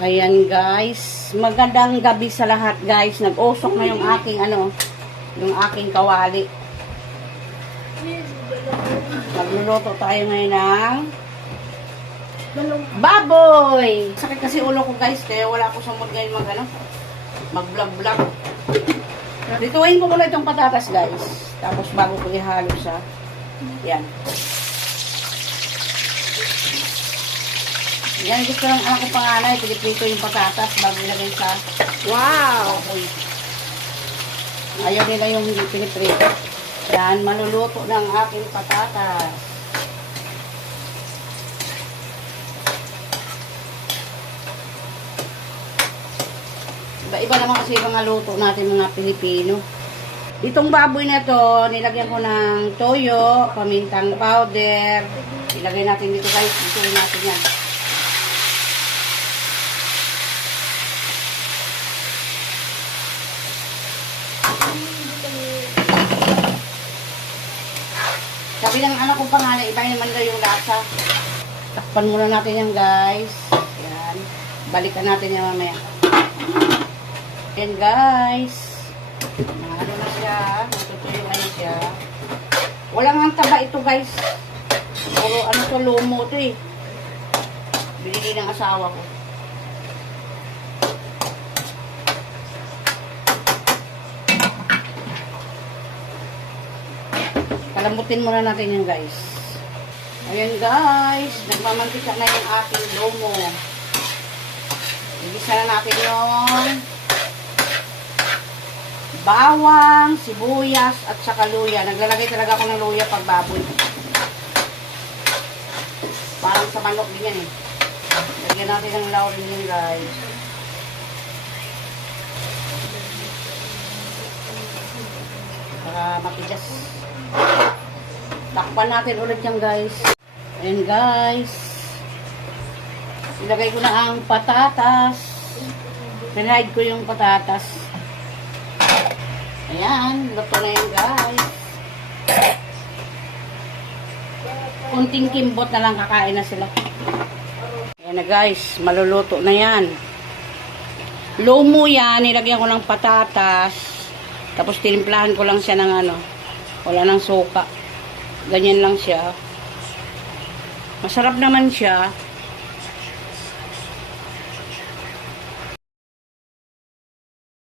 Ayan guys, magandang gabi sa lahat guys. Nag-usok na yung aking yung aking kawali. Magluluto tayo ngayon ng baboy. Sakit kasi ulo ko guys, kaya wala ako sa mood ngayon mag-vlog. Rituin ko muna itong patatas guys. Tapos bago ko ihalo sa yan. Yan, gusto ng anak ko panganay, piniprito yung patatas bago ilagay sa baboy. Ayaw nila yung hindi piniprito. Yan, maluluto ng aking patatas. Iba-iba naman kasi yung mga luto natin mga Pilipino. Itong baboy na to, nilagyan ko ng toyo, pamintang powder. Ilagay natin dito guys, dito natin yan. Sabi ng anak ko pangalan, iba naman daw yung lasa. Takpan muna natin yan guys. Yan. Balikan natin yan mamaya. Yan guys. Ano na siya. Natutuyo na siya. Walang ang taba ito guys. Puro ano to, lumo to eh. Binili ng asawa ko. Kalambutin muna natin yan guys. Ayan guys, nagmamantika na yung ating lomo. Igisa na natin yung bawang, sibuyas at saka luya. Naglalagay talaga ako ng luya pag baboy. Parang sa manok din yan eh. Lagyan natin ng laurel din guys. Para matigas. Takpan natin ulit yan guys. Ayan guys. Ilagay ko na ang patatas. Pinahid ko yung patatas. Ayan. Luto na yan guys. Kunting kimbot na lang, kakain na sila. Ayan na guys. Maluluto na yan. Lumo yan. Nilagyan ko ng patatas. Tapos tinimplahan ko lang siya ng wala nang suka. Ganyan lang siya. Masarap naman siya.